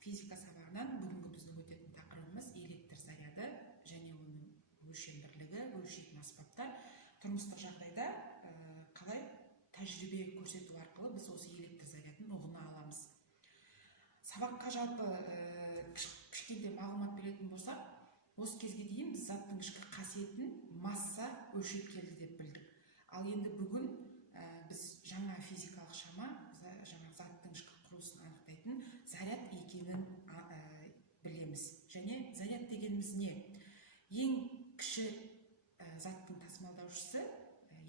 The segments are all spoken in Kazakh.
Физика сабағынан бүгінгі біздің өтетін тақырыбымыз электр заряды және оның өлшем бірлігі, өлшейтін аспаптар. Тұрмыстық жағдайда қалай тәжірибе көрсету арқылы біз осы электр зарядын ұғына аламыз. Сабаққа жалпы кішкентай мағлұмат беретін болсақ, осы кезге дейін біз заттың ішкі қасиетін масса өлшеп келді деп білдік. Ал енді бүгін біз жаңа физикалық шама, жаңа заттың ішкі құрылысын анықтайтын заряд екенін білеміз. Және заряд дегеніміз не? Ең кіші заттың тасымалдаушысы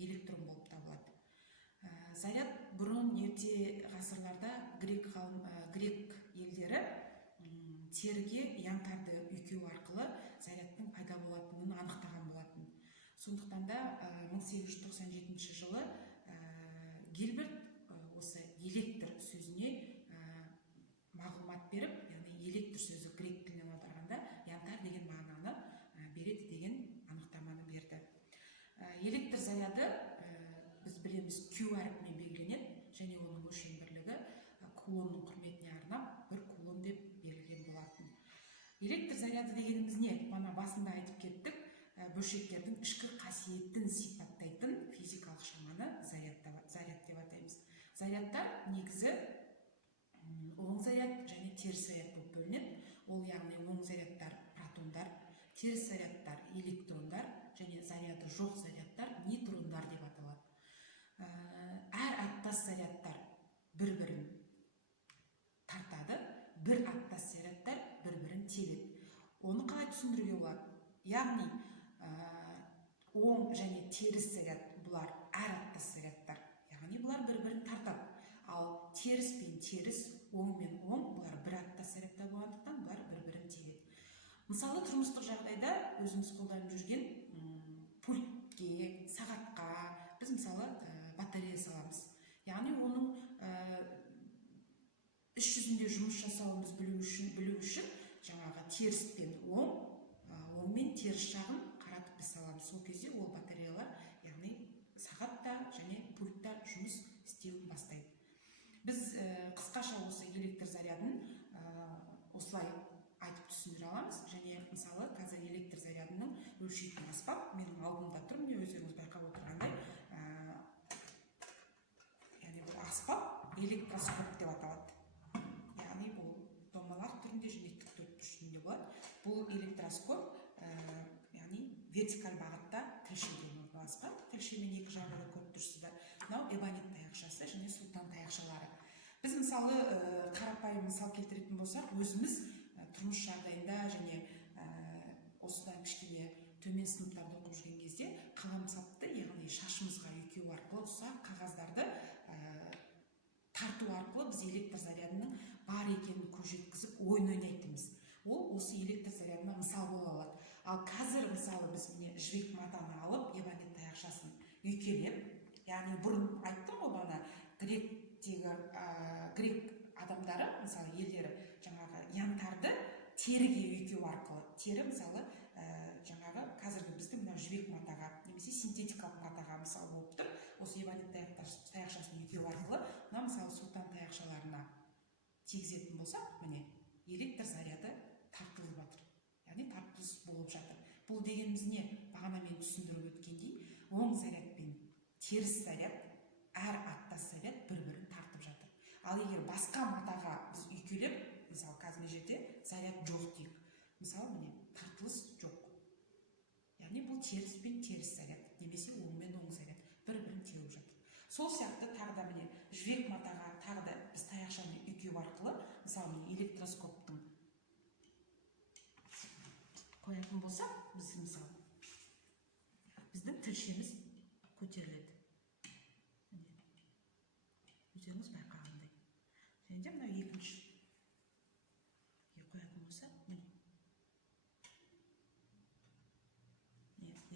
электрон болып табылады. Заряд бұрын ерте ғасырларда грек елдері теріге янтарды үйкеу арқылы зарядтың пайда болатынын анықтаған болатын. Сондықтан да 1897 жылы Гильберт осы электр сөзіне мағлұмат беріп, яғни электр сөзі грек тілінен аударғанда янтар деген мағынаны береді деген анықтаманы берді. Электр заряды біз білеміз Q әріпімен белгіленеді және оның өлшем бірлігі кулонның құрметіне арнап 1 кулон деп берілген болатын. Электр заряды дегеніміз не? Мана басында айтып кеттік, бөлшектердің ішкі қасиетін сипаттайтын физикалық шаманы заряд деп атаймыз. Зарядтар негізі оң заряд және теріс заряд болып бөлінеді. Ол яғни оң зарядтар протондар, теріс зарядтар электрондар және заряды жоқ зарядтар нейтрондар деп аталады. Әр аттас зарядтар бір-бірін тартады, бір аттас зарядтар бір-бірін тебеді. Оны қалай түсіндіруге болады? Яғни оң және теріс заряд бұлар әр аттас зарядтар, яғни бұлар бір-бірін тартады. Ал теріс пен теріс, оң мен оң бұлар бір аттас зарядтар болғандықтан бұлар бір-бірін тебеді. Мысалы, тұрмыстық жағдайда өзіміз қолданып жүрген пультке, сағатқа біз мысалы батарея саламыз. Яғни оның іс жүзінде жұмыс жасауымыз білу үшін жаңағы теріс пен оң мен теріс жағын қаратып біз саламыз. Сол кезде ол батареялар, яғни сағатта және пультта жұмыс істеуін бастайды. Біз қысқаша осы электр зарядын осылай айтып түсіндіре аламыз. Және мысалы қазір электр зарядының өлшейтін аспап менің алдымда тұр, міне өздеріңіз байқап отырғандай, яғни бұл аспап электроскоп деп аталады. Яғни бұл домалақ түрінде және тіктөртбұрыш түрінде болады. Бұл электроскоп, яғни вертикаль бағытта тілшеден орналасқан. Тілшемен екі жағында көріп тұрсыздар. Мынау эбонит таяқшасы және султан таяқшалары. Біз мысалы қарапайым мысал келтіретін болсақ, өзіміз тұрмыс жағдайында және осыдан кішкене төмен сыныптарда оқып жүрген кезде қаламсапты, яғни шашымызға үйкеу арқылы ұсақ қағаздарды тарту арқылы біз электр зарядының бар екенін көз жеткізіп ойын ойнайтынбыз. Ол осы электр зарядына мысал бола алады. Ал қазір мысалы біз міне жібек матаны алып, эбонит таяқшасын үйкелеп, яғни бұрын айттым ғой бана грек адамдары, мысалы елдері жаңағы янтарды теріге үйкеу арқылы, тері мысалы жаңағы қазіргі біздің мына жібек матаға немесе синтетикалық матаға мысал болып тұр. Осы эбонит таяқшасын үйкеу арқылы, мына мысалы султан таяқшаларына тигізетін болсақ, міне электр заряды тартылып жатыр. Яғни тартылыс болып жатыр. Бұл дегеніміз не? Бағана мен түсіндіріп өткендей, оң заряд пен теріс заряд, әр аттас заряд бір-бірін тартып жатыр. Ал егер басқа матаға біз үйкелеп, мысалы қазір жерде заряд жоқ дейік. Мысалы міне тартылыс жоқ. Яғни бұл теріс пен теріс заряд, немесе оң мен оң заряд бір-бірін теуіп жатыр. Сол сияқты тағы да міне жібек матаға тағы да біз таяқшаны үйкеу арқылы, мысалы міне электроскоптың қоятын болсақ, біз мысалы біздің тілшеміз көтеріледі. Өздеріңіз байқағандай. Және де мынау екінші қоятын болса,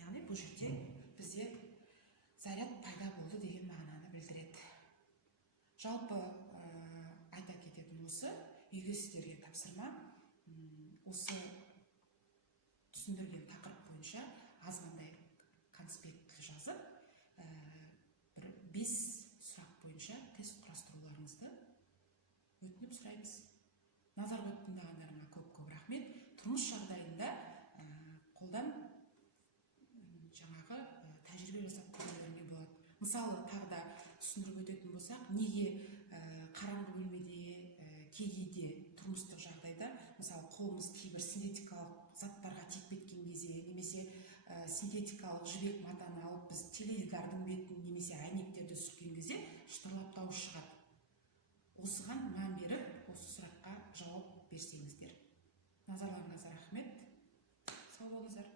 яғни бұл жерде бізде заряд пайда болды деген мағынаны білдіреді. Жалпы айта кететін осы, үйге сіздерге тапсырма, осы түсіндірген тақырып бойынша азғандай конспект жазып, бір 5 сұрақ бойынша тест құрастыруларыңызды өтініп сұраймыз. Назар түсіндіріп өтетін болсақ, неге қараңғы бөлмеде кейде тұрмыстық жағдайда, мысалы қолымыз кейбір синтетикалық заттарға тиіп кеткен кезде, немесе синтетикалық жібек матаны алып біз теледидардың бетін немесе әйнектерді сүрткен кезде шытырлап дауыс шығады. Осыған мән беріп, осы сұраққа жауап берсеңіздер. Назарларыңызға рахмет. Сау болыңыздар.